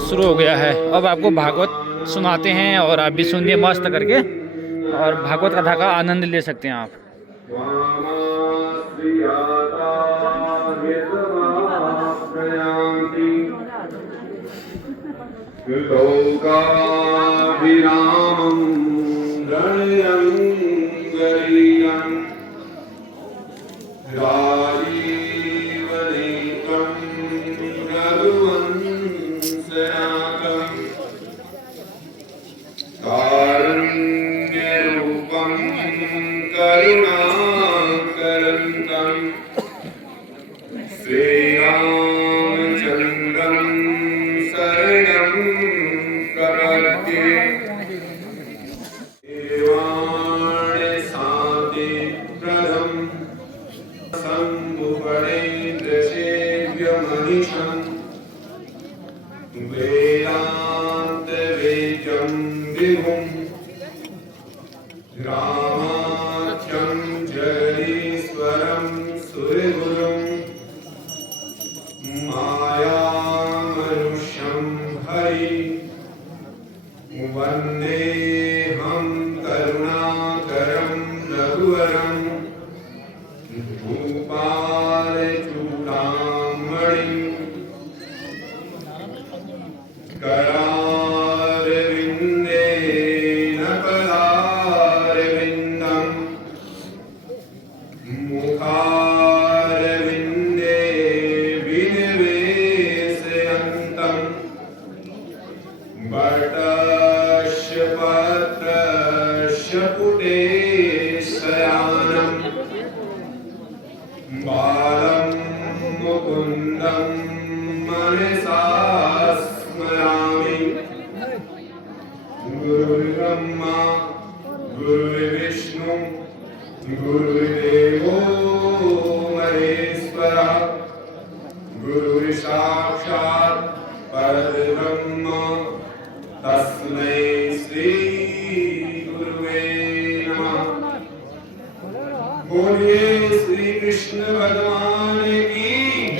भागवत शुरू हो गया है। अब आपको भागवत सुनाते हैं और आप भी सुनिए मस्त करके, और भागवत कथा का आनंद ले सकते हैं आप।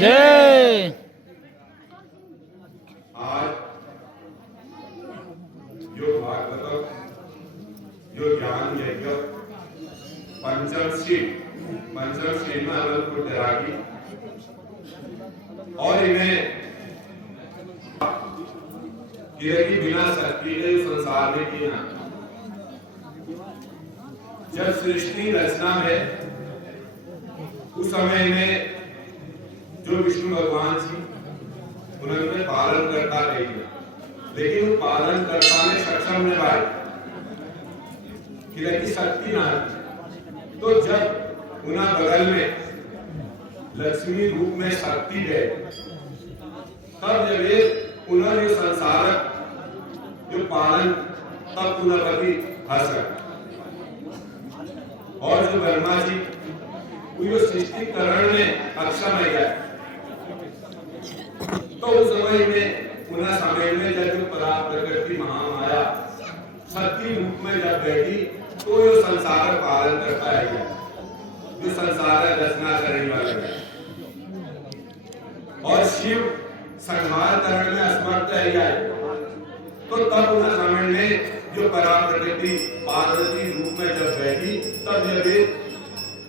जय। आज जो भागवत जो ज्ञान यज्ञ पंचम श्री में अनंतपुर तैरागी और इन्हें की बिना शक्ति के संसार में किया। जब सृष्टि रचना में उस समय में जो विष्णु भगवान जी उन्होंने पालन करता नहीं, लेकिन वो पालन करता में सक्षम नहीं पाए कि शक्ति ना। तो जब उन्हें बगल में लक्ष्मी रूप में शक्ति है, तब जब ये उन्होंने संसारक जो पालन तब पुनर्पति हंस। और जो ब्रह्मा जी वो सृष्टिकरण में अक्षम है गया, तो उस समय में पुनः समय में जब परा प्रकृति महामाया शक्ति रूप में जब बैठी, तो ये संसार पालन करता है, जो संसार रचना करने वाला है। और शिव संहार करने में असमर्थ है, तो तब उस समय में जो परा प्रकृति पार्वती रूप में जब बैठी, तब जब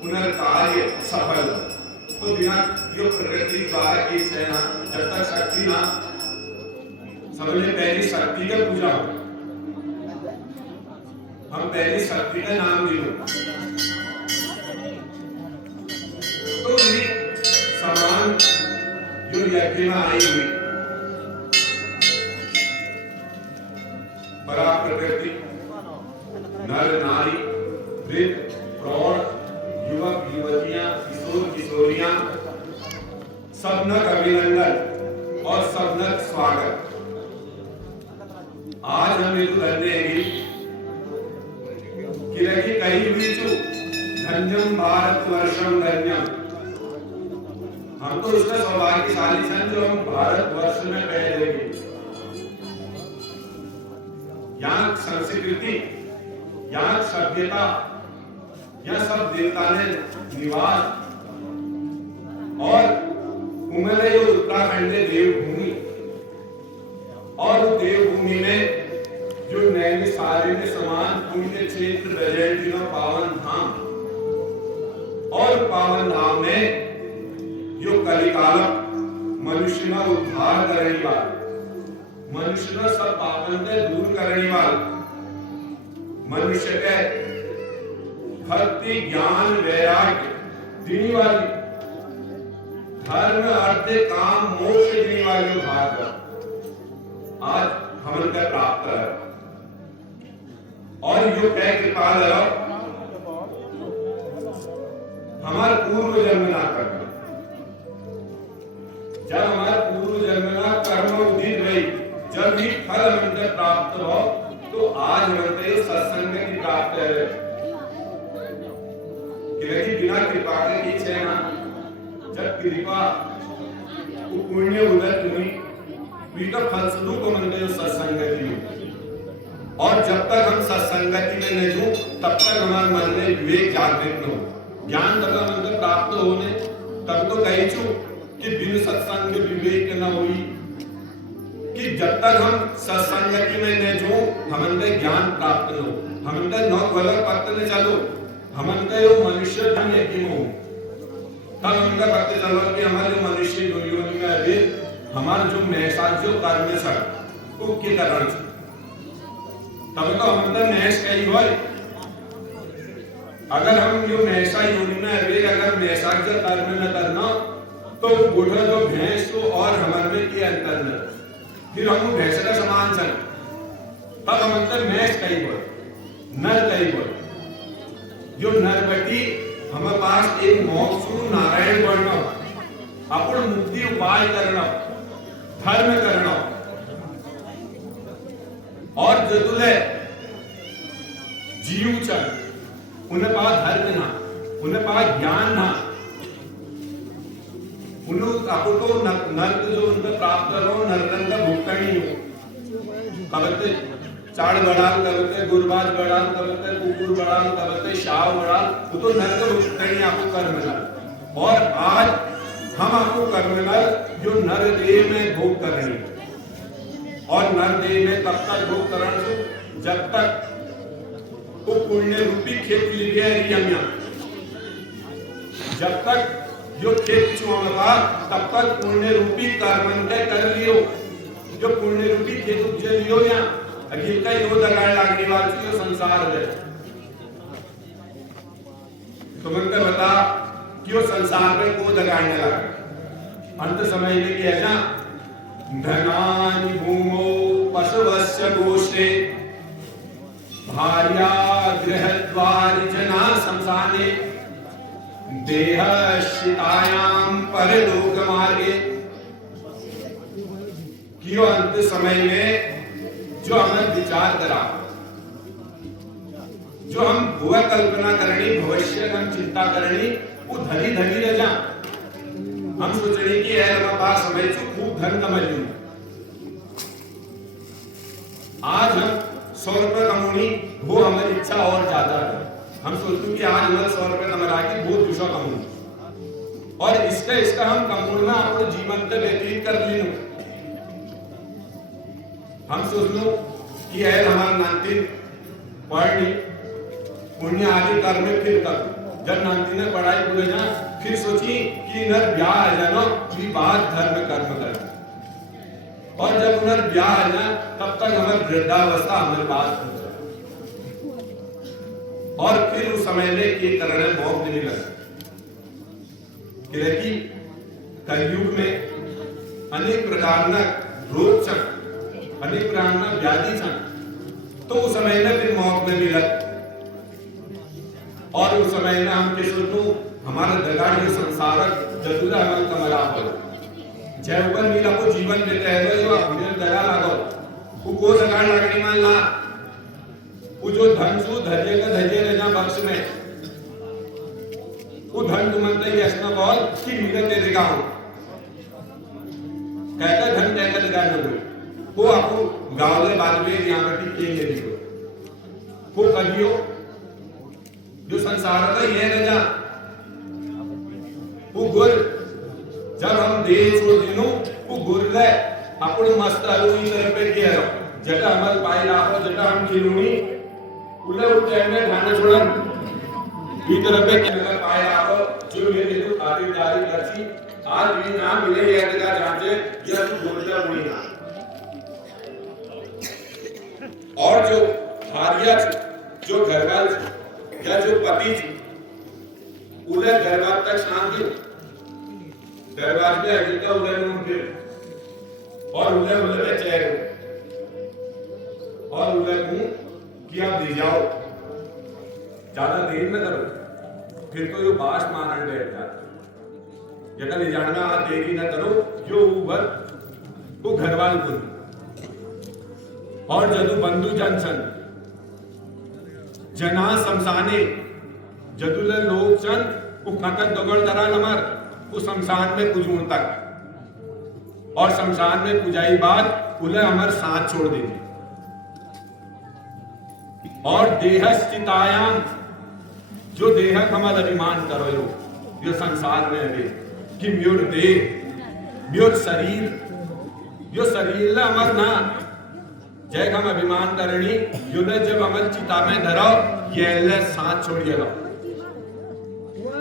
पुनर्कार्य सफल। तो बिना जो प्रकृति द्वारा की चयना, जब तक शक्ति ना समझे, पहली शक्ति का पूजा हो। हम पहली शक्ति का नाम भी लो, तो ये समान जो यज्ञ में आई हुई परा प्रकृति, नर नारी, वृद्ध प्रौढ़, युवक युवतियां, किशोर किशोरियां, सबनक अभिनंदन और सबनक स्वागत। आज हम एक धन्य कि कहीं भी धन्यम भारतवर्षम धन्यम। हम तो इसका सौभाग्यशाली हैं जो हम भारतवर्ष में पैदा। यहाँ संस्कृति, यहाँ सभ्यता, यह सब देवता ने निवास, और उमले उत्तराखंड देवभूमि, और नाम में यो कलिकाल मनुष्य में उद्धार करने वाला, मनुष्य में सब पापन के दूर करने वाला, मनुष्य के भक्ति ज्ञान वैराग्य देने वाली, धर्म अर्थ काम मोक्ष देने वाली भाग आज हम उनका प्राप्त है। और यो कह कृपाल हमारे पूर्व जन्म ना कर, जब हमारे पूर्व जन्म ना कर्म उदित रही, जब भी फल हमको प्राप्त हो, तो आज हमको सत्संग की प्राप्त है। क्योंकि बिना कृपा के नीचे ना, जब कृपा पुण्य उदय हुई, तो फलस्वरूप हमको सत्संगति हुई। और जब तक हम सत्संगति में नहीं हो, तब तक हमारे मन में विवेक जागृत न हो, ज्ञान तक हमको प्राप्त होने, तब तो कही छू कि बिन सत्संग विवेक न हुई, कि जब तक हम सत्संगति में नहीं जो हमको ज्ञान प्राप्त न हो, हमको नौ गलत पत्ते न चलो, हमको यो मनुष्य धन यकीन हो, तब हमको पत्ते चलो कि हमारे मनुष्य योनि में अभी हमारे जो महसास जो कर्म है वो के कारण से, तब तो हमको महस कही हो। अगर हम जो महसा योनि में अभी अगर महसास जो कर्म न करना, तो बूढ़ा जो भैंस को और हमारे में के अंतर न, फिर हम भैंस का समान चल, तब हम अंतर मैच कही बोल, नर कही बोल। जो नर बेटी हमारे पास एक मोक्षु नारायण बनना, अपन मुक्ति उपाय करना, धर्म करना, और जतुले जीव चल, उन्हें पास धर्म ना, उन्हें पास ज्ञान ना, आपको तो नर्क जो उनका प्राप्त करो, नरकन का भुगता नहीं हो, कबते चाड़ बड़ाल, कबते गुरबाज बड़ाल, कबते कुकुर बड़ाल, कबते शाव बड़ाल, वो तो नर्क भुगता नहीं आपको कर्म मिला। और आज हम आपको कर्म मिला जो नर देह में भोग कर रहे हैं, और नर देह में तब तक भोग करने जब तक वो पुण्य रूपी खेत ले गया, जब तक जो खेत चुआ तब तक पुण्य रूपी कर्म कर लियो, जो पुण्य रूपी खेत उपजे लियो या अखिल का यो लगाए लागने वाली जो संसार है, तो मनका बता कि वो संसार में को लगाने लगा, अंत समय में कि ऐसा धनानि भूमो पशुवस्य गोष्ठे भार्या गृहद्वार जना संसाने देहश्रितायाम परलोक मार्गे। कियो अंत समय में जो हमें विचार करा, जो हम भुआ कल्पना करनी, भविष्य हम चिंता करनी, वो धरी धरी रह जा, हम सोचने की है हमारे पास समय से खूब धन कमा लूं, आज हम 100 रुपए कमानी, वो हमारी इच्छा और ज्यादा है, हम सोचते कि आज मैं 100 रुपए कमा के बहुत दूसरा कमाऊं, और इसका हम कमाना अपने जीवन पे व्यतीत कर ली। हम सोच लो कि है हमारा नानतीन पढ़नी पुण्य आदि कर्म फिर कर, जब नानतीन ने पढ़ाई पूरे जा, फिर सोची कि नर ब्याह आ जाना, फिर बाद धर्म कर्म कर, और जब उन्हें ब्याह आ जाए तब तक हमारे वृद्धावस्था हमारे पास हो जाए, और फिर उस समय में एक तरह भोग देने लगा। क्योंकि कलयुग में अनेक प्रकार ना रोग छन, अनेक प्रकार ना व्याधि छन, तो उस समय में फिर मौत में मिला, और उस समय में हम किस सोचू हमारा जगह जो संसारक जरूर हमारे कमरा पर जय ऊपर मिला को जीवन देते हैं, तो हमने जगह लागो वो को जगह लगनी मान ला, वो जो धन सु धैर्य का धैर्य रहना बख्श में, वो धन तुमंत ही ऐसा बोल कि मिले तेरे गाँव कहता धन कहता लगा न वो आपको गाँव में बाद में यहाँ पर टिके देखो, वो कहियो जो संसार का ये रजा, वो गुर जब हम देश को दिनों वो गुर ले अपन मस्त आलूनी तरफ पे किया रहो, जटा हमारे पाई लाखों जटा हम खिलूनी उल्ले उल्टे में खाना छोड़ा भीतर पे क्या पाए आप जो ये देखो खातिरदारी करसी आज भी ना मिले ये जगह जांचे या तो बोलता मुड़ी ना और जो भार्या जो घरवाल या जो पति उले दरबार तक शांति दरबार में अगिल का उले उनके और उले उले चेहरे और उले मुंह कि आप दे जाओ ज्यादा देर न करो फिर तो यो बास मारन बैठ जाता जगह ले जाना देरी न करो जो ऊपर वो घरवाल को और जदू बंधु जनसन जना शमशाने जदुले लोग चंद वो खतक दगड़ दरा नमर वो शमशान में पुजून तक और शमशान में पुजाई बाद उन्हें हमारे साथ छोड़ देंगे और देहस्थितायाम जो देहक हमारा अभिमान करो यो संसार में अभी कि म्योर देह म्योर शरीर यो शरीर ला अमर ना जय हम अभिमान करनी यो ने जब अमर चिता में धरो ये ले साथ छोड़िए लो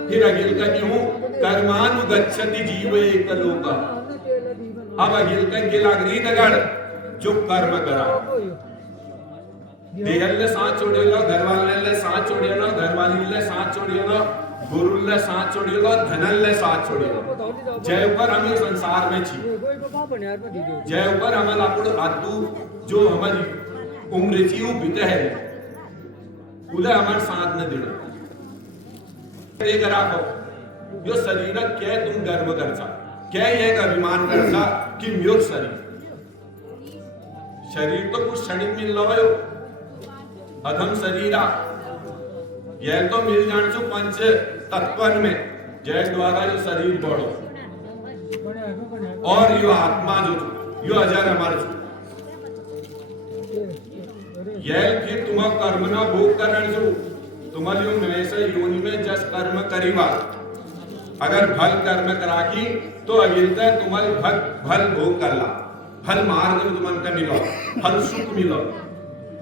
फिर अगिल का क्यों कर्मानुगच्छति जीव एक लोका अब अगिल का गिलागरी नगड़ जो कर्म करा देहल ले साथ छोड़िए लो घर वाले ले साथ छोड़िए लो घर वाली ले साथ छोड़िए लो गुरु ले साथ छोड़िए लो धनल ले साथ छोड़िए लो जय ऊपर हम ये संसार में छी जय ऊपर हम लापड़ आदू जो हमारी उम्र छी वो बीते है उले हमारे साथ न देना देख राखो जो शरीर क्या तुम गर्व करसा क्या ये अभिमान करसा कि म्योर शरीर तो कुछ क्षणिक मिल रहा है अधम शरीरा यह तो मिल जान चु पंच तत्वन में जय द्वारा यो शरीर बढ़ो और यो आत्मा जो यो अजर अमर यह फिर तुम कर्म ना भोग करण जो तुम्हारी यो वैसे योनि में जस कर्म करीबा अगर भल कर्म कराकी तो अगिलता तुम्हारी भल भोग कर ला फल मार्ग में तुमन का मिलो फल सुख मिलो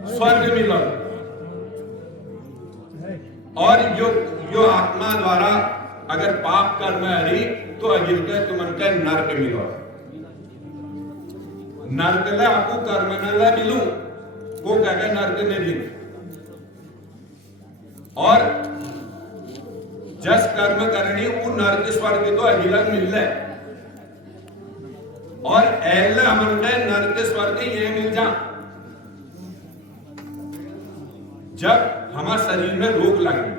स्वर्ग मिलो और यो आत्मा द्वारा अगर पाप कर्म हरी तो अगिल के तुमन के नरक मिलो नरक ले आपको कर्म न ले मिलू वो कह के नरक में मिलू और जस कर्म करनी वो नरक स्वर्ग तो अगिलक मिल ले और ऐल हमन के नरक स्वर्ग ये मिल जा जब हमारे शरीर में रोग लगनी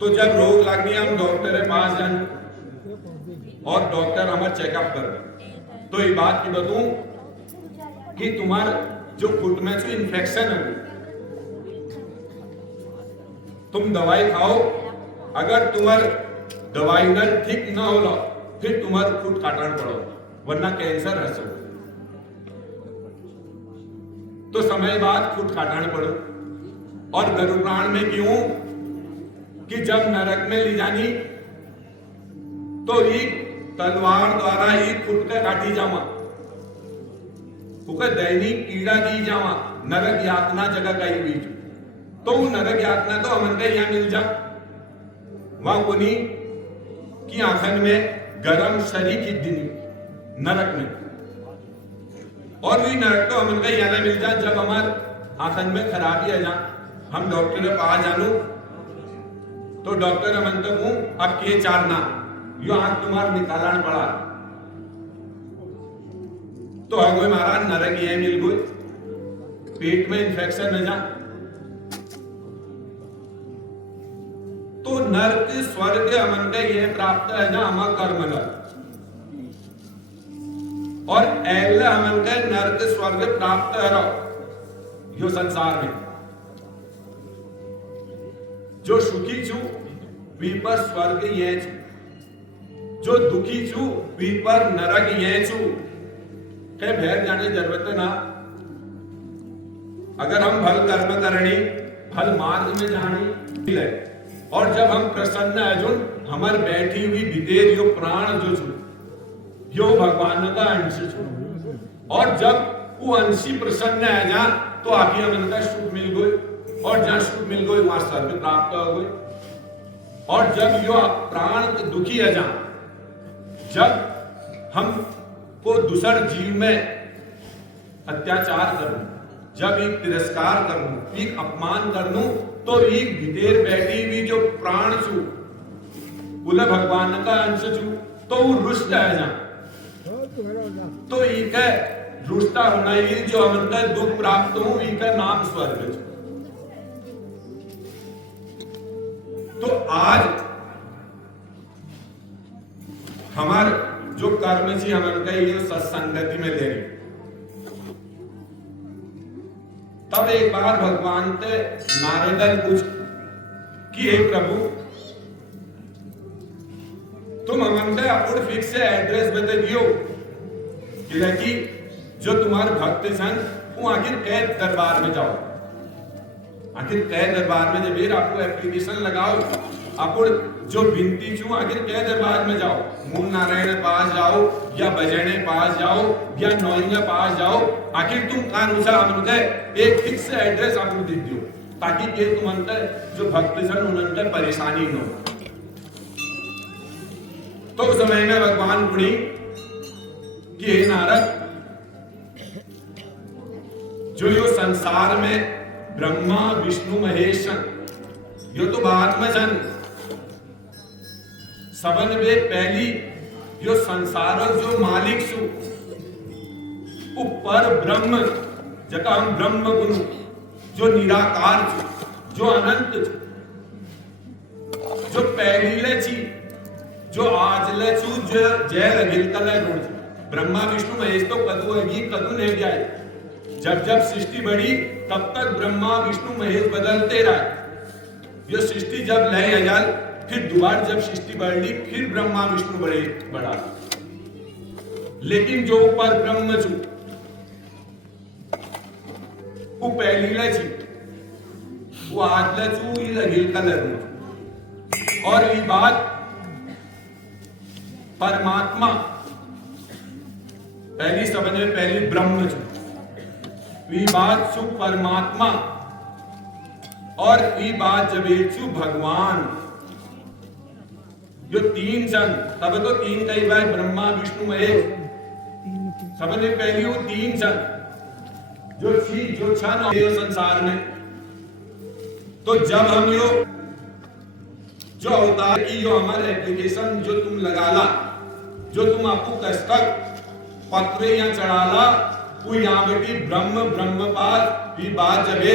तो जब रोग लगनी हम डॉक्टर के पास जाए और डॉक्टर हमारा चेकअप कर तो ये बात की बताऊं कि तुम्हारा जो फुट में जो इन्फेक्शन है तुम दवाई खाओ अगर तुम्हार दवाई न ठीक ना हो फिर तुम्हारा फुट काटना पड़ो वरना कैंसर है सब तो समय बाद फुट काटना पड़ो और गरुपुराण में क्यों कि जब नरक में ली जानी तो एक तलवार द्वारा एक फुट का काटी जावा उका दैनिक पीड़ा दी जावा नरक यातना जगह का ही बीच तो वो नरक यातना तो हमन का यहाँ मिल जा वहां कोनी की आंखन में गरम शरीर की दिन नरक में और भी नरक तो हमन का यहाँ मिल जा जब हमारे आंखन में खराबी है जा हम डॉक्टर के पास जानू तो डॉक्टर हमन तक हूं अब के चारना यो आंख तुम्हारा निकालना पड़ा तो अगो महाराज नरक ये मिल गई पेट में इंफेक्शन है जा तो नरक स्वर्ग हमन का ये प्राप्त है जा हमारा कर्म नर और ऐल हमन का नरक स्वर्ग प्राप्त है यो संसार में जो सुखी छू वी पर स्वर्ग ये छू जो दुखी छू वी पर नरक ये छू के भेद जाने जरूरत ना अगर हम भल कर्म करनी भल मार्ग में जानी ले और जब हम प्रसन्न है जो हमार बैठी हुई विदेर यो प्राण जो छू यो भगवान का अंश छू और जब वो अंशी प्रसन्न है जा तो आगे हम इनका सुख मिल गए और जहाँ सुख मिल गई वहां स्वर्ग प्राप्त हो गई। और जब यो प्राण दुखी है जहां, जब हम को दूसर जीव में अत्याचार करूं, जब एक तिरस्कार करूं, एक अपमान करूं, तो एक भीतर बैठी हुई जो प्राण छू बोले भगवान का अंश छू, तो वो रुष्ट है जहां, तो एक है रुष्टा होना, ये जो हमका दुख प्राप्त हो, इनका नाम स्वर्ग है। तो आज हमार जो कर्म जी हमका ये सत्संगति में ले रही, तब एक बार भगवान ते नारदन पूछ कि हे प्रभु, तुम हमका अपन फिक्स एड्रेस बता दियो कि जो तुम्हारे भक्त सन वो आखिर कै दरबार में जाओ, आखिर कै दरबार में जब आपको एप्लीकेशन लगाओ, अपन जो विनती छू आखिर कै दरबार में जाओ, मूल नारायण पास जाओ या बजने पास जाओ या नौइया पास जाओ, आखिर तुम कानूसा हमका एक फिक्स एड्रेस आपको दे दियो, ताकि ये तुम अंतर जो भक्त सन उनका परेशानी न हो। तो उस समय में भगवान गुणी कि हे नारद, जो यो संसार में ब्रह्मा विष्णु महेश यो तो बात में जन सबन में पहली यो संसार जो मालिक सु पर ब्रह्म जका हम ब्रह्म गुरु जो निराकार जो अनंत जो पहली ले छी जो आज ले छू जो जय रगिल कल ब्रह्मा विष्णु महेश तो कदू है कदू नहीं जाए, जब जब सृष्टि बढ़ी तब तक ब्रह्मा विष्णु महेश बदलते रहे। ये सृष्टि जब लय हजार फिर दोबारा जब सृष्टि बढ़ी फिर ब्रह्मा विष्णु बढ़ा, लेकिन जो ऊपर ब्रह्म छू वो पहली लची वो आज लचू ये लगिल कलर। और ये बात परमात्मा पहली समझ में पहली ब्रह्म छू, ये बात छू परमात्मा, और ये बात जब छू भगवान, जो तीन जन तब तो तीन कई बार ब्रह्मा विष्णु महेश समझ में पहली वो तीन जन जो थी जो छन संसार में। तो जब हम यो जो अवतार की जो हमारे एप्लीकेशन जो तुम लगाला, जो तुम आपको कष्टक पत्र यहाँ चढ़ाला, वो यहाँ बेटी ब्रह्म पास ये बात जबे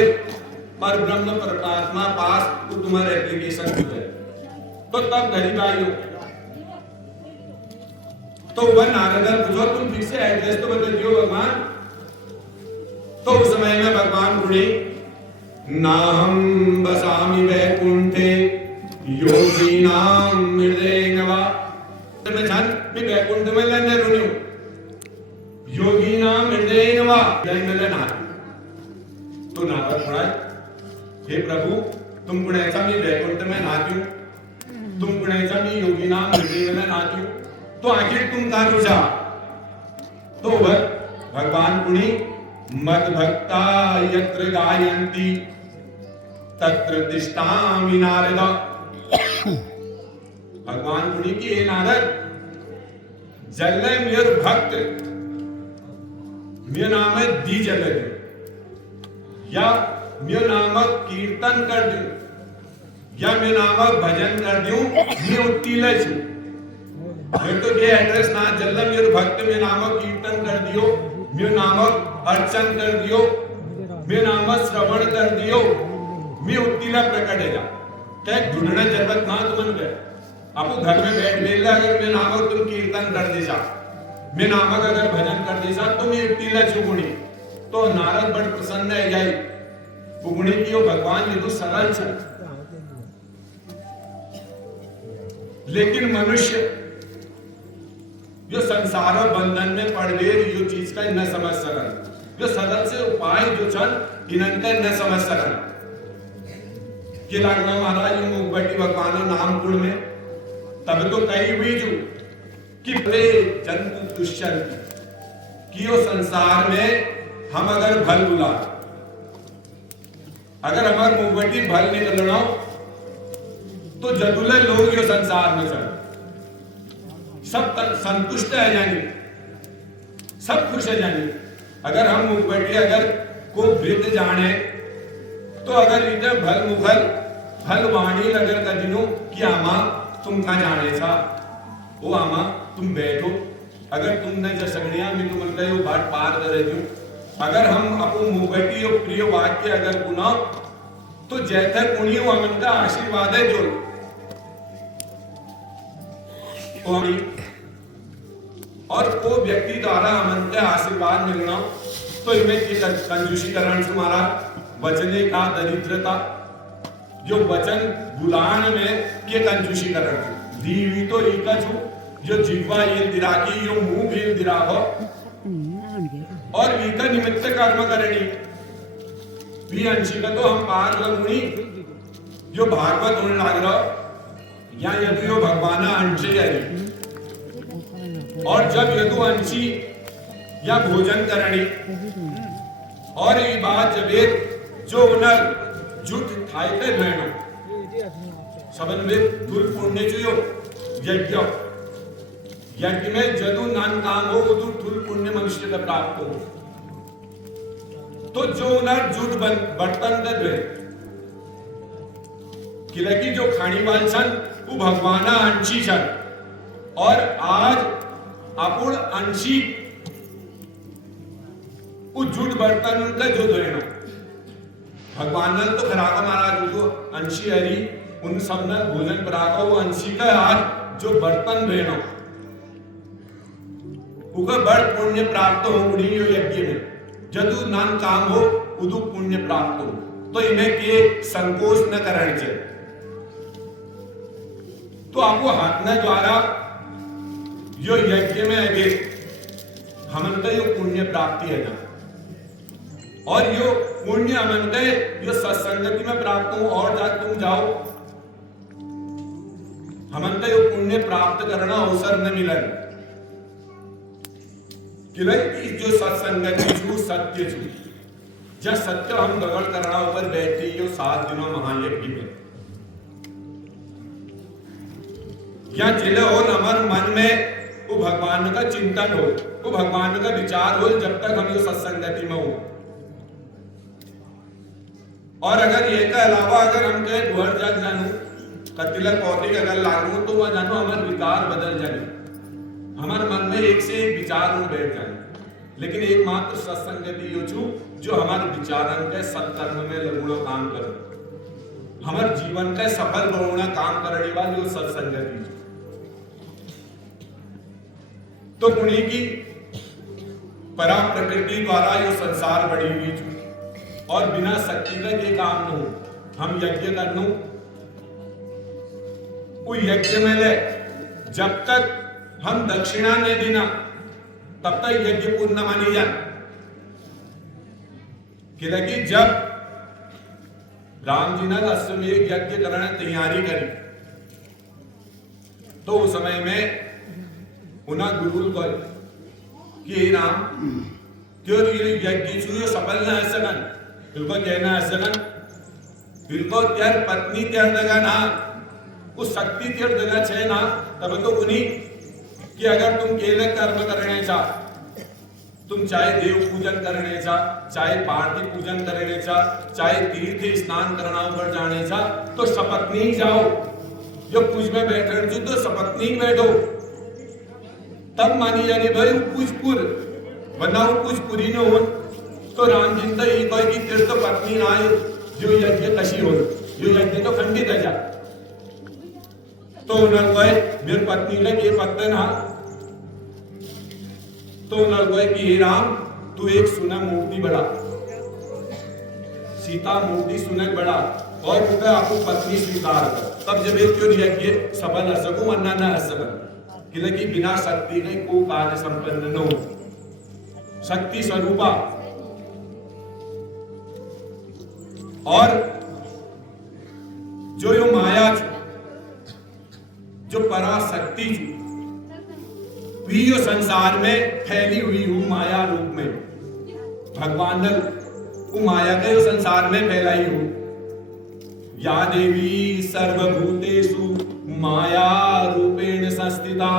पर ब्रह्म परमात्मा पास तो तुम्हारे एप्लीकेशन हो जाए। तो तब गरीब आयु तो वह नारदन पूछो तुम फिर से एड्रेस तो बता दियो भगवान। तो उस समय में भगवान बोले नाहं बसामि वैकुंठे योगिनां हृदयेनवा, मैं जान मैं वैकुंठ में लेने रुनियो योगिनां हृदयेनवा में लेना। तो नारद पढ़ाए हे प्रभु तुम गुणैसा मी वैकुंठ में नाती हूं, तुम गुणैसा मी योगिनां हृदय में नाती हूं, तो आखिर तुम कहां रुझा। तो वह भगवान गुणी मद भक्ता यत्र गायन्ति तत्र तिष्ठामि नारद। भगवान गुणी की हे नारद जल्ले मेर भक्त मेरा नाम है दी जले या मेरा नाम कीर्तन कर दूं या मेरा नाम भजन कर दूं, मैं उत्तीले छू। मैं तो ये एड्रेस ना जल्ले मेरे भक्त में नाम कीर्तन कर दियो, मेरा नाम अर्चन कर दियो, मेरा नाम श्रवण कर दियो, मैं उत्तीला प्रकटेगा। क्या ढूंढने जरूरत ना तुमन पे, आपको घर में बैठ बेला अगर मैं नामक तुम कीर्तन कर देसा, मैं नामक अगर भजन कर देसा तो मैं उत्तीला चुगुणी। तो नारद बड़ प्रसन्न है जाई उगुणी की भगवान ये तो सरल है, लेकिन मनुष्य जो संसार बंधन में पड़ गए यो चीज का न समझ सकन, जो सरल से उपाय जो छन इनका न समझ सकन। कि लागना महाराज मुखबटी भगवान नाम गुण में तब तो कई हुई जो कि जंतु दुष्यंत कि यो संसार में हम अगर भल बुला अगर हमार मुंबटी भल निकलना तो जदुले लोग यो संसार में चल सब संतुष्ट है जानी, सब खुश है जानी। अगर हम मुंबटी अगर को वृद्ध जाने तो अगर इधर भल मुखल भल वाणी अगर कदिनो कि आमा तुम कहाँ जाने था, वो आमा तुम बैठो, अगर तुम नहीं जा सगड़िया में तुम मनता यो बात पार करे दूं। अगर हम अपन मुंबटी और प्रिय वाक्य अगर पुनः तो जैसे पुण्य अमन का आशीर्वाद है जो और को व्यक्ति द्वारा अमन का आशीर्वाद मिलना तो इनमें कंजूसीकरण से हमारा वचने का दरिद्रता जो वचन बुलान में के कंजूसीकरण दीवी तो इका छु जो जिह्वा ये दिराकी यो मुंह भी दिराहो और इका निमित्त कर्म करनी भी अंशिका तो हम पार लगुनी जो भागवत होने लग रहा या यदि यो भगवान अंशी है और जब यदु अंशी या भोजन करनी और ये बात जब जो उनर जुट थायते बहनो सबन में दुल पुण्य जो यज्ञ यज्ञ में जदु नान काम हो उदु दुल पुण्य मनुष्य का प्राप्त हो तो जो उनर जुट बर्तन दे दे किलकी जो खानी वाल सन वो भगवाना अंशी सन और आज अपूर्ण अंशी वो जुट बर्तन का जो देनो भगवान ने तो खराका महाराज जो अंशी हरी उन सब ने भोजन पराका वो अंशी का आज जो बर्तन देनो उका बड़ पुण्य प्राप्त हो उड़ी यज्ञ में जदु नान काम हो उदु पुण्य प्राप्त हो तो इन्हें के संकोच न करने चाहिए। तो आपको हाथना द्वारा यो यज्ञ में आगे हमन का यो पुण्य प्राप्ति है ना और यो पुण्य हमन का यो सत्संगति में प्राप्त हो और जा तुम जाओ हमन का यो पुण्य प्राप्त करना अवसर न मिलन कि जो सत्संगति छु सत्य छु जब सत्य हम गगड़ करना ऊपर बैठे यो 7 दिनों महायज्ञ में या जिले हो हमारे मन में वो भगवान का चिंतन हो वो भगवान का विचार हो जब तक हम यो सत्संगति में हो और अगर ये के अलावा अगर हम कहे घर जाग जानू कतिला पौधे अगर लागू तो वह जानू हमारे विकार बदल जाए हमारे मन में एक से एक विचार में बैठ जाए लेकिन एकमात्र सत्संगति यो छु जो हमारे विचारन के सत्कर्म में लगुड़ो काम करे हमारे जीवन के सफल बहुना काम करने वाली वो सत्संगति तो पुण्य की परा प्रकृति द्वारा यो संसार बढ़ी हुई छु और बिना शक्ति का ये काम न हो हम यज्ञ करनु वो यज्ञ में ले जब तक हम दक्षिणा नहीं देना तब तक यज्ञ पूर्ण मानी जाए कि लगी जब राम जी ने अश्वमेध यज्ञ करने तैयारी करी तो उस समय में उन्हें गुरु को कि राम क्यों ये यज्ञ छुयो सफल न है सकन बिल्कुल कहना है सकन बिल्कुल त्यार पत्नी त्यार दगा ना उस शक्ति त्यार दगा छे ना तब तो उन्हीं कि अगर तुम केले कर्म करने चा तुम चाहे देव पूजन करने चा चाहे पार्थिव पूजन करने चा चाहे तीर्थ स्नान करना ऊपर जाने चा तो सपत्नी जाओ जो पूज में बैठे जो तो सपत्नी बैठो तब मानी जाने भाई कुछपुर वरना कुछपुरी न हो तो राम जी तो ये कहे कि तीर्थ पत्नी ना जो यज्ञ कशी हो जो यज्ञ तो खंडित है जा तो उन्होंने कहे मेरे पत्नी ने ये पत्ते ना तो उन्होंने कहे कि हे राम तू एक सुना मूर्ति बड़ा सीता मूर्ति सुनक बड़ा और उनका आपको पत्नी स्वीकार कर तब जब एक क्यों यज्ञ सफल न सकूं वरना न सफल कि बिना शक्ति ने को कार्य संपन्न न हो शक्ति स्वरूपा और जो यो माया जो पराशक्ति जो संसार में फैली हुई हूं माया रूप में भगवान वो माया के संसार में फैलाई हूं। या देवी सर्वभूतेषु माया रूपेण संस्थिता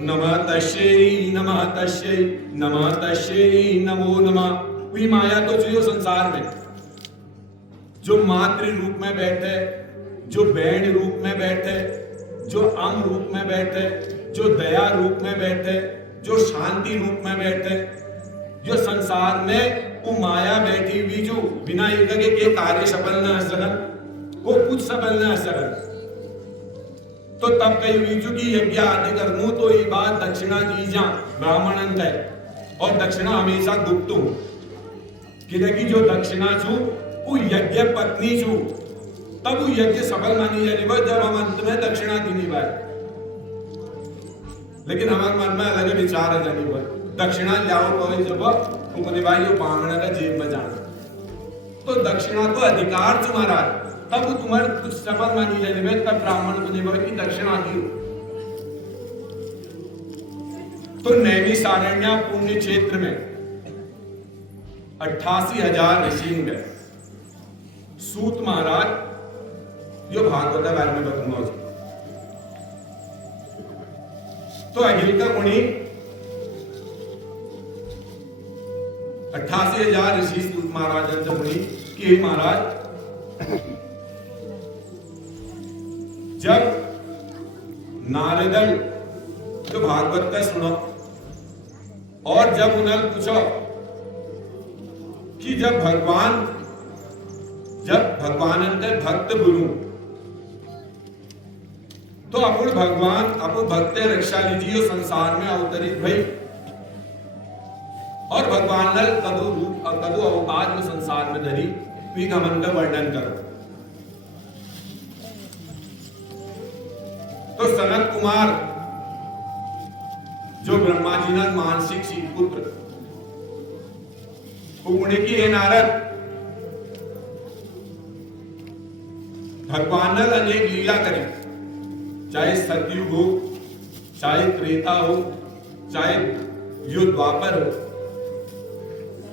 नमः तस्यै नमः तस्यै नमः तस्यै नमो नमः। वही माया तो जो संसार में जो मातृ रूप में बैठे, जो बहन रूप में बैठे, जो अम रूप में बैठे, जो दया रूप में बैठे, जो शांति रूप में बैठे, जो संसार में वो माया बैठी हुई जो बिना के कार्य सफल न सकन, वो कुछ सफल न सकन। तो तब कही हुई जो कि यज्ञ आदि करनू तो ये बात दक्षिणा दी जा ब्राह्मण है और दक्षिणा हमेशा गुप्त हो कि जो दक्षिणा छू वो यज्ञ पत्नी छू तब वो यज्ञ सफल मानी जानी बस जब हम अंत में दक्षिणा दी नहीं पाए। लेकिन हमारे मन में अलग विचार है जानी बस दक्षिणा लाओ कहो जब तुमने भाई वो बांगड़ा का जेब में जाना तो दक्षिणा तो अधिकार तुम्हारा तब तुम्हारे कुछ सफल मानी जानी बस तब ब्राह्मण को निभा की दक्षिणा दी। तो नैमिषारण्य पुण्य क्षेत्र में 88,000 ऋषि गए। सूत महाराज जो भागवत के बारे में बताऊंगा तो अखिल का मुनि 88,000 ऋषि सूत महाराज से मुनि कि महाराज जब नारदल जो भागवत का सुनो और जब उन्हें पूछो कि जब भगवान अंतर भक्त बोलूं तो अपन भगवान अपन भक्त रक्षा लीजिए संसार में अवतरित भई और भगवान ने कदु रूप और कदु अवतार में संसार में धरी वी घमंड का वर्णन करो। तो सनत कुमार जो ब्रह्मा जी ने मानसिक शीत पुत्र पुण्य की है नारद भगवान ने अनेक लीला करी चाहे सतयुग हो चाहे त्रेता हो चाहे युग द्वापर हो।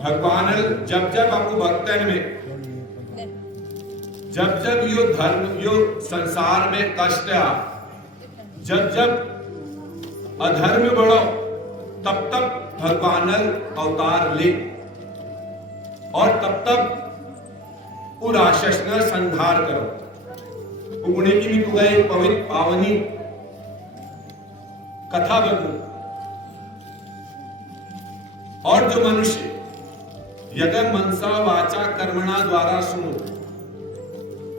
भगवान जब जब आपको भक्तन में जब जब यो धर्म यो संसार में कष्ट आ जब जब अधर्म बढ़ो तब तब भगवान अवतार ले और तब तब राक्षस न संहार करो। पुण्य की भी तुगा एक पवित्र पावनी कथा बतू और जो मनुष्य यदि मनसा वाचा कर्मणा द्वारा सुनो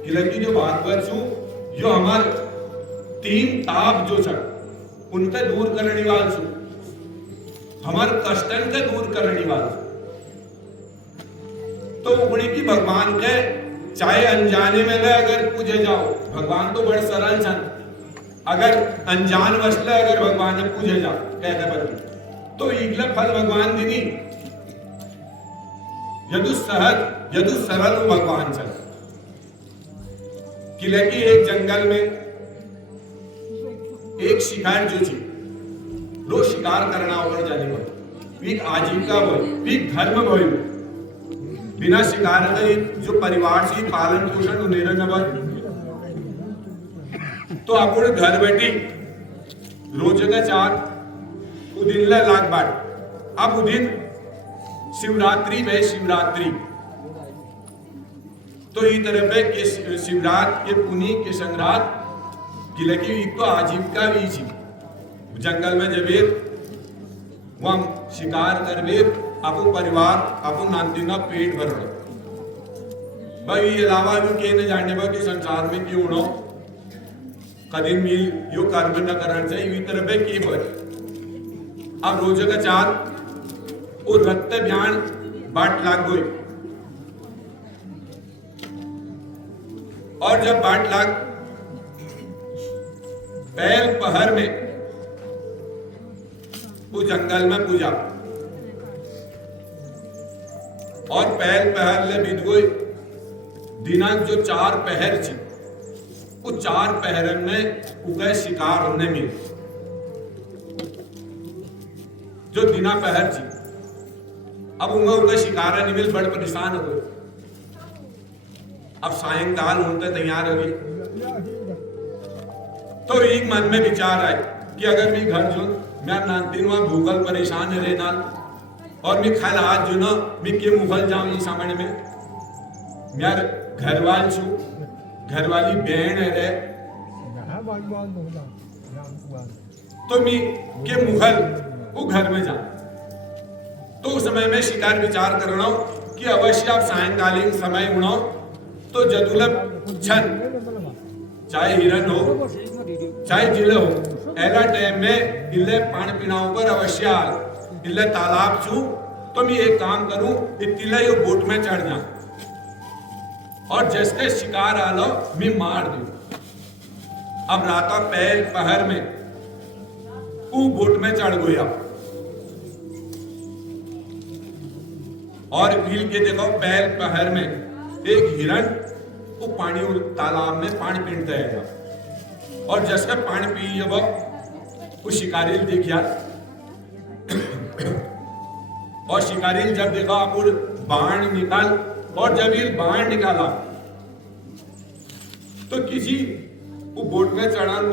कि लगी जो भागवत छू जो हमार 3 ताप जो छ उनके दूर करने वाल छू हमार कष्टन के दूर करने वाल तो पुण्य की भगवान के चाहे अनजाने में ले अगर पूजे जाओ भगवान तो बड़े सरल छन अगर अनजान वसले अगर भगवान ने पूजे जाओ कहते बल्कि तो इगला फल भगवान दिनी यदु सरल भगवान चल किले की एक जंगल में एक शिकार जो थी लो शिकार करना ऊपर जाने पर एक आजीविका बोल एक धर्म बोल बिना शिकार के जो परिवार से पालन पोषण उन्हें नबर तो आपको घर बैठी रोज का 4 उदिन लाख बार अब उदिन शिवरात्रि में शिवरात्रि तो ये तरफ है कि शिवरात के पुनी के संग्रात की लगी तो आजीविका भी थी जंगल में जब वह शिकार करवे आपको परिवार आपको नांदिना पेट भर भाई ये अलावा भी के न जानने बा कि संसार में क्यों हो कभी मिल यो कर्म न करना चाहिए इस तरह पे के बर अब रोज का 4 और रक्त बयान बाट लाग गई और जब बाट लाग पहल पहर में वो जंगल में पूजा और पहल पहर ले बीत गई दिनांक जो 4 पहर थी वो 4 पहरन में उगए शिकार हमने मिले जो दिना पहर थी अब उनका उगए शिकार नहीं मिल बड़े परेशान हो गए अब सायंकाल होते तैयार होगी तो एक मन में विचार आए कि अगर मैं घर जो मैं नानतीन वहां भूखल परेशान है ना और मैं खाल हाथ जो ना मैं के मुगल जाऊं ये सामने में मेर घरवाल छू घरवाली बहन है रे तो मैं के मुगल वो घर में जा तो उस समय में शिकार विचार कर रहा हूं कि अवश्य आप सायंकालीन समय उड़ो तो जदुलभ छन चाहे हिरन हो चाहे जिले हो ऐसा टाइम में इल्ले पानी पीना ऊपर अवश्य आल इल्ले तालाब छू तो मैं एक काम करूं इतने यो बोट में चढ़ जा और जैसे शिकार आलो मैं मार दूं। अब राता पहल पहर में वो बोट में चढ़ गया और भील के देखो पहल पहर में एक हिरन वो पानी तालाब में पानी पीते है और जैसे पानी पी जब वो शिकारी देखिया और शिकारी जब देखा आप बाण निकाल और जब ये बाण निकाला तो किसी वो बोट में चढ़ान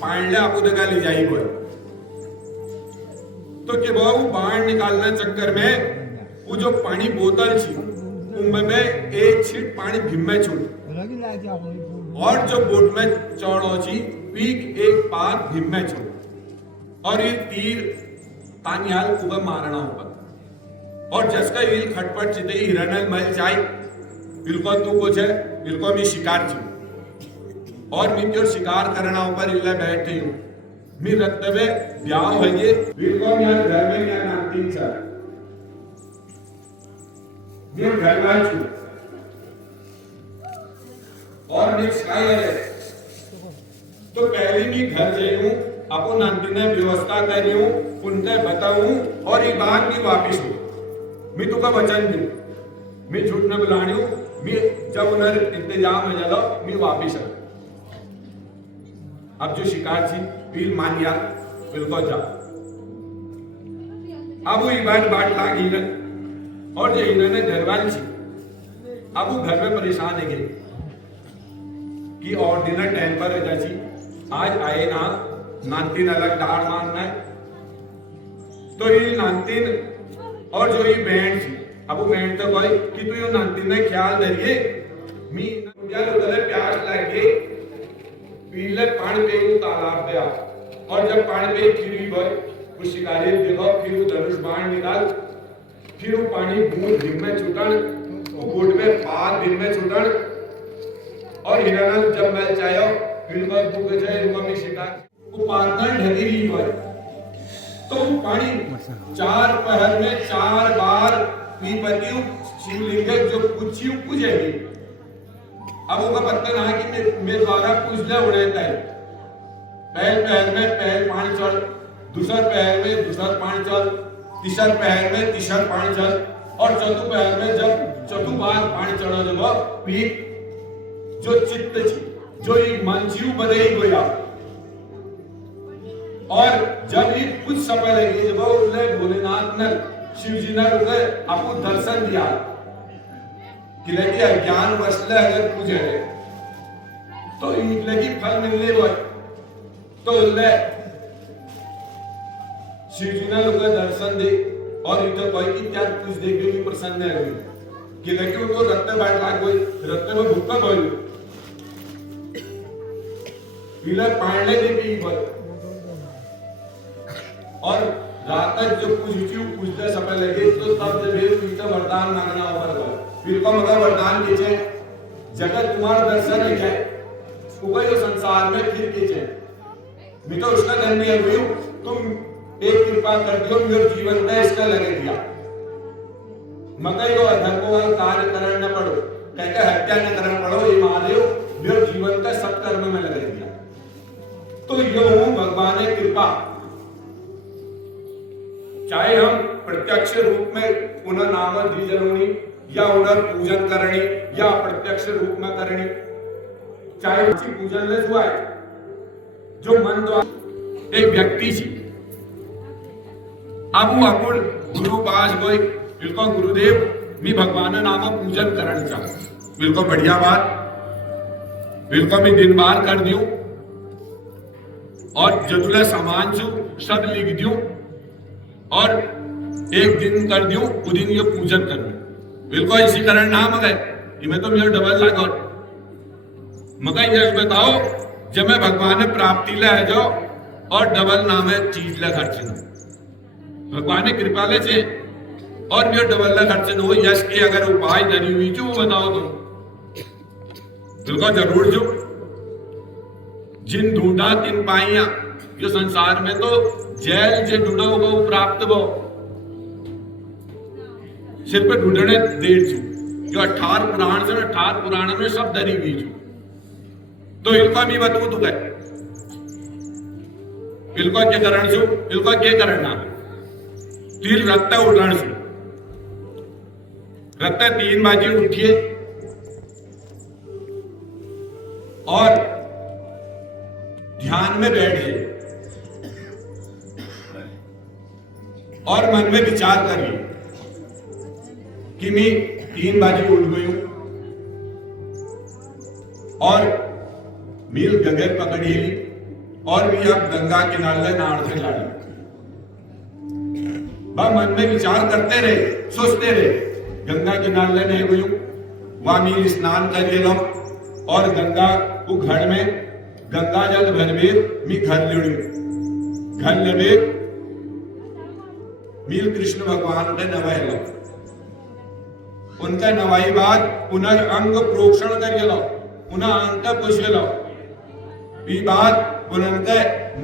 पांडे आपको देखा ले जाई बोल तो कि वो बाण निकालने चक्कर में वो जो पानी बोतल थी उनमें एक छीट पानी भिम्मे छूट और जो बोट में चढ़ो छी पीक एक पात भिम्मे छूट और ये तीर तानियाल उबे मारना ऊपर और जसका ये खटपट चिते हिरणल मल जाए बिल्कुल तू कुछ है बिल्कुल मैं शिकार छी और मैं क्यों शिकार करना ऊपर इल्ले बैठे हूं मैं रत्तवे ब्याह होइए बिल्कुल मैं घर में क्या नाम तीन चार ये घर में छू और नेक्स्ट काय है तो पहले भी घर जाऊं आपको नानती ने व्यवस्था करी हूं उनसे बताऊं और ये बात भी वापिस हो मैं तुका वचन दूं मैं झूठ न बुलानी हूं मैं जब उन्हें इंतजाम में चलो मैं वापिस आ अब जो शिकार थी पील मान गया बिल्कुल जा अब वो बाट लाग हिरन और जो हिरन ने घरवाली थी अब वो घर में परेशान है कि और डिनर टाइम पर है जैसी आज आए ना नानतीन अलग डार मारना है तो ये नानतीन और जो ये बहन थी अब वो बहन तो कोई कि तू ये नानतीन ने ख्याल धरिए मी उधर प्यास लग गई पीले पानी पे तालाब पे आ और जब पानी पे खिरी गए वो शिकारी देखो फिर वो धनुष बाण निकाल फिर वो पानी बूंद दिन में छुटन वो बोट में पार दिन में छुटन और हिरण जब मैं चाहो बिल्कुल भूख जाए इनको में शिकार वो पारना ढली रही हुई तो वो पानी चार पहर में 4 बार पीपति शिवलिंग जो पूछी पूजेगी अब वो पत्ता ना कि मेरे द्वारा पूछ ले उड़े तय पहल पहल में पहल पानी चल दूसर पहल में दूसर पानी चल तीसर पहल में तीसर पानी चल और चौथी पहल में जब चौथी बार पानी चढ़ो जब पीक जो चित्त जो एक मन जीव बदे गया और जब ये कुछ समय लगी जब उन्हें भोलेनाथ ने शिव जी ने उसे आपको दर्शन दिया कि लगी अज्ञान वसले अगर पूजे तो लगी फल मिलने वो तो उन्हें शिव जी ने उसे दर्शन दे और इधर कोई की त्याग कुछ देखे भी प्रसन्न है कि लगी उनको रत्ते बैठ लाग गई रत्ते में भूखा गई पीला पांडे के भी और रात तक जो पूछते समय लगे तो तब जब ये वरदान मांगना होगा फिर को मगर वरदान कीजिए जगत तुम्हारा दर्शन है क्या उगो संसार में फिर कीजिए मैं तो उसका धन्य हुई तुम एक कृपा कर दियो मेरे जीवन में इसका लगे दिया मगर यो अधर्म वाला कार्य करना न पड़ो कहते हत्या न करना पड़ो ये महादेव मेरे जीवन का सब कर्म में लगे दिया तो यो भगवान ने कृपा चाहे हम प्रत्यक्ष रूप में पुनः नाम द्विजनोनी या उनर पूजन करनी या प्रत्यक्ष रूप में करनी चाहे उसी पूजन ले हुआ है जो मन द्वारा एक व्यक्ति जी अब वो गुरु पास गए बिल्कुल गुरुदेव मैं भगवान नाम पूजन करण चाहूं बिल्कुल बढ़िया बात, बिल्कुल मैं दिन बार कर दियो और जदुला सामान जो सब लिख दियो और एक दिन कर दियो वो दिन ये पूजन कर बिल्कुल इसी कारण ना मगर इमें तो मेरा डबल लागो मगर ये बताओ जब मैं भगवान ने प्राप्ति ले आ जाओ और डबल नाम है चीज ला खर्च भगवान ने कृपा ले से और भी डबल ला खर्च हो यश के अगर उपाय धरी हुई जो बताओ तुम बिल्कुल जरूर जो जिन ढूंढा तिन पाइया जो संसार में तो जैल जे ढूंढा होगा वो प्राप्त हो सिर्फ ढूंढने देर छू जो 18 पुराण से 18 पुराण में सब धरी हुई छू तो इल्का भी बताओ तू गए इल्का के करण छू इल्का के करण ना तीन रत्ता उठाण छू रत्ता 3 बाजी उठिए और ध्यान में बैठिए और मन में विचार करिए कि मैं 3 बाजी उठ गई हूं और मील गगन पकड़ी ली और भी अब गंगा किनारे नाड़ से लाड़ी मन में विचार करते रहे सोचते रहे गंगा किनारे नहीं गई हूं वहां मील स्नान करिए लो और गंगा को घर में गंगा जल भरवे मी घर ले घर लेवे मील कृष्ण भगवान के नवाय लो उनका नवाई बाद पुनर्अंग प्रोक्षण करिए लो पुनः अंक पुष्य लो बाद पुनः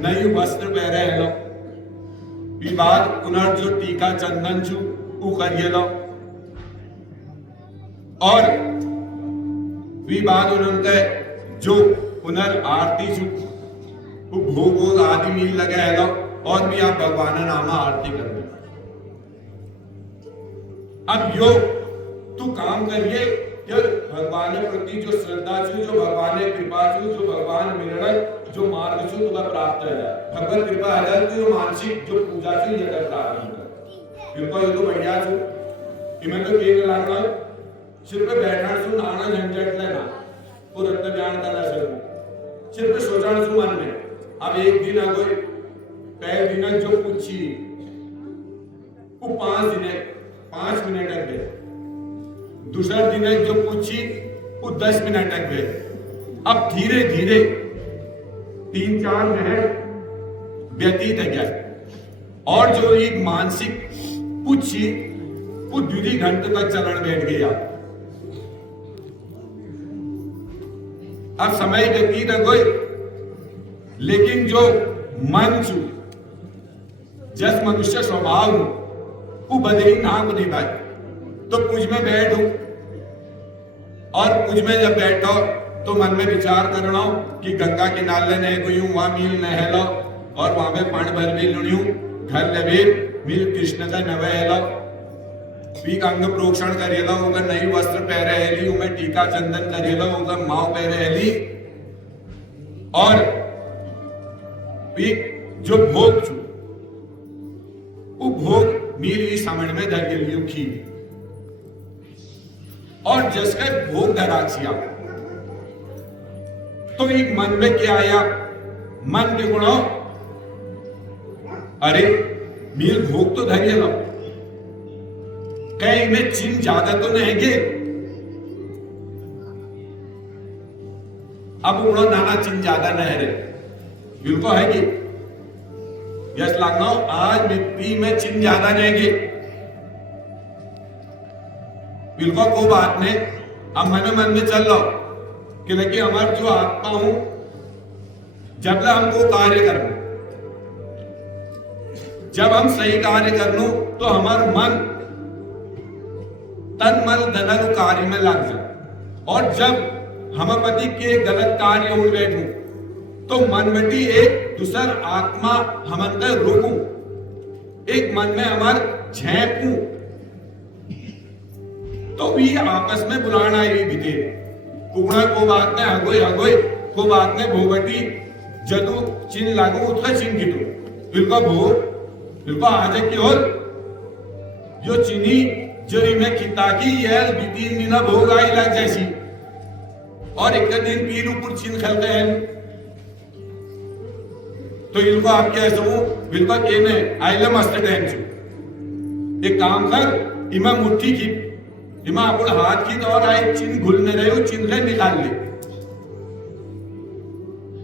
नई वस्त्र पहरे लो बाद पुनर् जो टीका चंदन छू वो करिए लो और बाद उनके जो पुनर् आरती छू वो भोग आदि मील लगे लो और भी आप भगवान नामा आरती कर अब यो तू काम करिए जो भगवान के प्रति जो श्रद्धा छू जो भगवान ने कृपा छू जो भगवान मिलने जो मार्ग छू तुका प्राप्त है भगवत कृपा है तो जो मानसिक जो पूजा छू ये कर प्रारंभ कर बिल्कुल ये तो बढ़िया छू इमें तो केक लागना सिर्फ बैठना छू नाना झंझट लेना वो रत्न ज्ञान करना सिर्फ सोचना छू मन में अब एक दिन अगो पहले दिन जो पूछी वो 5 मिनट तक गए दूसरा दिन जो पूछी वो 10 मिनट तक गए अब धीरे धीरे 3-4 मिनट व्यतीत है गया और जो एक मानसिक पूछी वो 2 घंटे तक चलन बैठ गया अब समय व्यतीत है कोई लेकिन जो मन छू जस मनुष्य स्वभाव वो बदली नाम नहीं भाई तो कुछ में बैठो और कुछ में जब बैठो तो मन में विचार करना कि गंगा किनारे नहीं गई हूं वहां मील नहलो और वहां में पानी भर भी लुणी घर लबे मील कृष्ण का नवहलो भी अंग प्रोक्षण करेला होगा नई वस्त्र पहरे हेली उमें टीका चंदन करेला होगा माव पहरे हेली और भी जो भोग छू वो भोग मील सामने में धर के लिए खी और जिसका भोग धराचिया तो एक मन में क्या आया मन के गुणों अरे मील भोग तो धरिए लो कहीं में चिन्ह ज्यादा तो नहीं गे अब उड़ो नाना चिन्ह ज्यादा नहीं रहे बिल्कुल है कि यस लागना आज मिट्टी में चिन्ह ज्यादा नहीं गे बिल्कुल को बात नहीं अब मन में चल लो कि लगे हमारे जो आत्मा हूं जब हमको कार्य करना जब हम सही कार्य करनो तो हमारा मन तन मन धन कार्य में लग जाए और जब हम पति के गलत कार्य हो बैठू तो मन में एक दूसर आत्मा हमन का रोकू एक मन में हमार झेपू तो भी आपस में बुलाना ही बीते कुगड़ा को बात ने हगोई को बात ने भोगटी जदू चिन्ह लागू उतना चिन्ह गिटू बिल्कुल आज की ओर जो चिन्ही जो इमें खिता की यह बीती नीला भोग आई लग जैसी और एक दिन पीर ऊपर चिन्ह खेलते हैं तो इनको आप क्या समूह बिल्कुल केने आइले मस्त टेन छु एक काम कर इमा मुट्ठी की इमा अपन हाथ की और आए चिन्ह घुलने रहे हो चिन्ह निकाल ले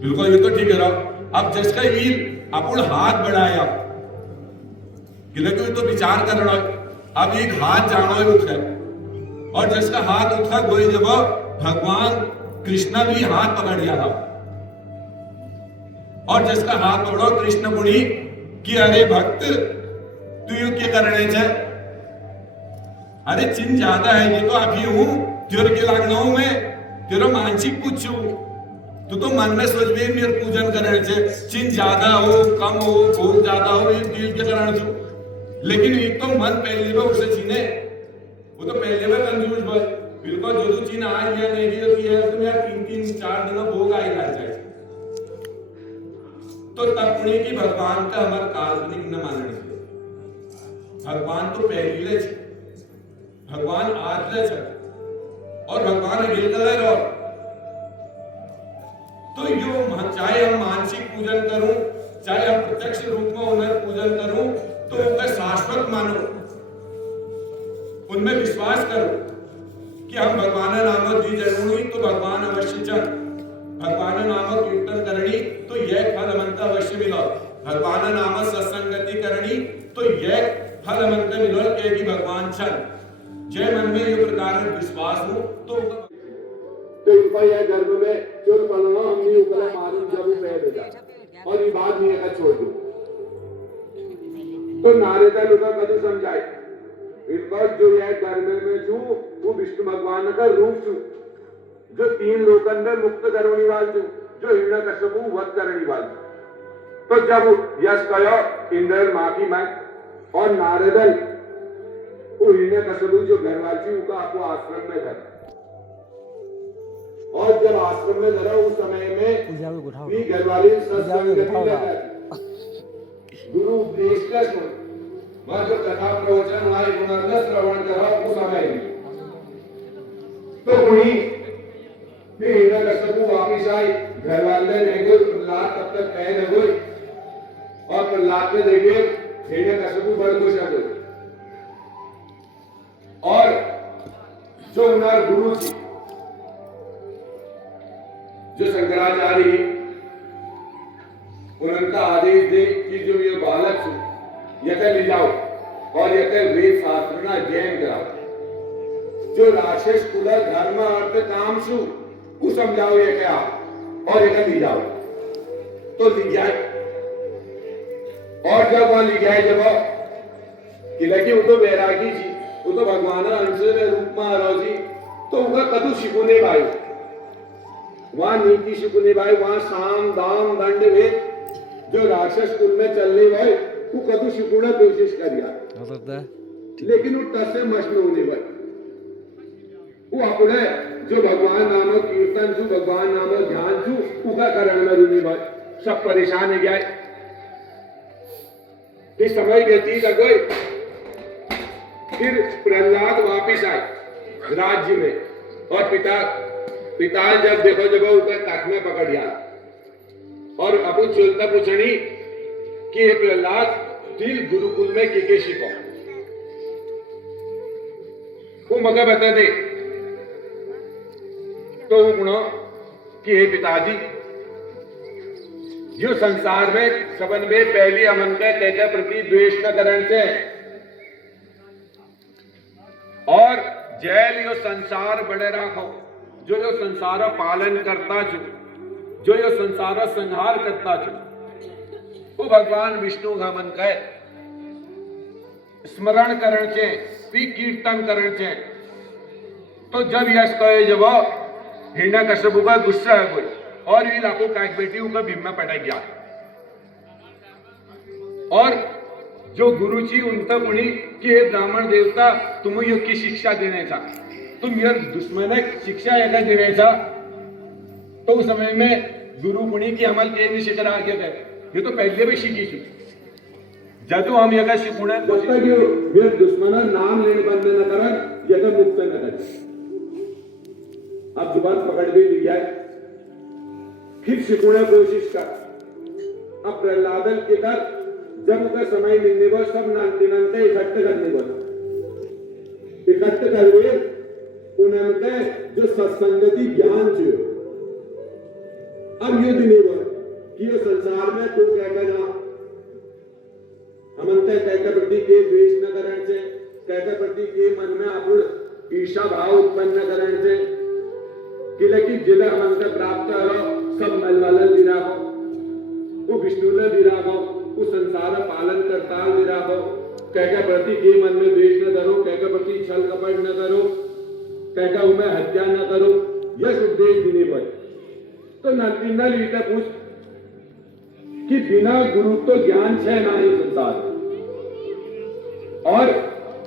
बिल्कुल ये तो ठीक है अब जिसका ईल अपन हाथ बढ़ाया कि तो विचार कर रहा अब एक हाथ जानो उठा और जिसका हाथ उठा कोई जब भगवान कृष्ण भी हाथ पकड़ लिया था और जिसका हाथ पकड़ो कृष्ण मुनि कि अरे भक्त तू यू क्या करने चे अरे चिन्ह ज्यादा है ये तो अभी हूं तेरे के लागना हूं मैं तेरा मानसिक पूछू तू तो मन में सोच भी मेरे पूजन करने चे चिन्ह ज्यादा हो कम हो बहुत ज्यादा हो ये दिल के करने छू लेकिन एक तो मन पहले में उसे चीने वो तो पहले में कंफ्यूज बस बिल्कुल जो चीन आ गया नहीं गया तो ये तो यार 3-3 4 दिन भोग आएगा जाए तो तब पुणे की भगवान का हमारा काल्पनिक न मानने से भगवान तो पहले भगवान आज ले और भगवान अगले कलर और तो यो चाहे हम मानसिक पूजन करूं चाहे हम प्रत्यक्ष रूप में उन्हें पूजन करूं तो उनका शाश्वत मानो उनमें विश्वास करो कि हम भगवान नाम दी जरूरी तो भगवान अवश्य चल भगवान नाम कीर्तन करनी तो यह फल मंत्र अवश्य मिलो भगवान नाम सत्संगति करनी तो यह फल मंत्र मिलो कि भगवान चल जय मन में ये प्रकार विश्वास हो तो यह गर्भ में चोर पलना हमने ऊपर मालूम जब पैदा देता और ये बात नहीं है छोड़ दो तो नारदा लोग कभी समझाए इस जो यह गर्भ में छू वो विष्णु भगवान का रूप छू जो 3 लोक अंदर मुक्त करने वाल छू जो हिरण्यकश्यपु वध करने वाल तो जब यश कयो इंद्र माफी मांग और नारदल वो हिरण्यकश्यपु जो घरवाल थी उनका आपको आश्रम में धरा और जब आश्रम में धरा उस समय में भी घरवाली गुरु उपदेश का सुन वह जो कथा प्रवचन हमारे गुणार्थ श्रवण करा उस समय तो वही फिर हिरण्यकश्यपु वापिस आई घर वाले ने कोई प्रहलाद तब तक कह न कोई और प्रहलाद ने देखिए हिरण्यकश्यपु बड़े खुश हो गए और जो उनका गुरु थी जो शंकराचार्य उनका आदेश दे कि जो ये बालक यथ ले जाओ और यथ वेद शास्त्र ना अध्ययन कराओ जो राक्षस कुल धर्म अर्थ काम सु वो समझाओ ये क्या और यथ ले जाओ तो ले जाए और जब वहां ले जाए जब कि वो तो वैरागी जी वो तो भगवान अंश में रूप में आ जी तो उनका कदू शिकुने भाई वहां नीति शिकुने भाई वहां साम दाम दंड वेद जो राक्षस कुल में चलने वाले वो कदू शिकुना कोशिश करिया लेकिन वो टसे मशनो होने वाले वो अपने जो भगवान नाम कीर्तन छू भगवान नाम ध्यान छू उका करण में रुने वाले सब परेशान हो गए इस समय व्यतीत हो गए फिर प्रहलाद वापिस आए राज्य में और पिता जब देखो जब ऊपर तक में पकड़ लिया और अपन चलता पूछनी कि हे प्रहलाद दिल गुरुकुल में के शिको वो मगा बता दे तो गुणो कि हे पिताजी जो संसार में सबन में पहली अमन के तेज प्रति द्वेष न करण से और जैल यो संसार बड़े राखो जो संसार पालन करता जो जो संसार संहार करता जो वो भगवान विष्णु का मन कहे स्मरण करण से भी कीर्तन करण से तो जब यश कहे जब हिरण्यकश्यपु का गुस्सा है कोई और ये लाखों काक बेटी उनका भीम में पटा गया और जो गुरु जी उनका मुनि कि हे ब्राह्मण देवता तुम योग की शिक्षा देने था तुम यह दुश्मन शिक्षा यह देने था तो उस समय में गुरु मुनि की अमल के नहीं शिखर आगे थे ये तो पहले भी सीखी थी जब हम यह शिकुण दुश्मन नाम लेने बंद न कर यह मुक्त न कर अब दोबारा पकड़ भी दिया है, फिर सिकुड़े कोशिश कर। अब प्रहलादन के कर जब का समय मिलने पर सब नानते नानते इकट्ठे करने पर इकट्ठे करवे उनके जो सत्संगति ज्ञान छे अब युद्ध नहीं हुआ कि ये संसार में तू कहकर ना हमंते कहकर प्रति के द्वेष न करण से कहकर प्रति के मन में अपूर्ण ईर्षा भाव उत्पन्न करण से कि जिले हमंते प्राप्त हो सब मलवाल विरागो वो विष्णुल विरागो वो संसार पालन करता विरागो कहकर प्रति के मन में द्वेष न करो कहकर प्रति छल कपट न करो कहकर उन्हें हत्या न करो यह उपदेश देने पर तो न लीता पूछ कि बिना गुरु तो ज्ञान है ना ही संसार और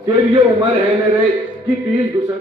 फिर ये उम्र है मेरे कि 30 दूसरा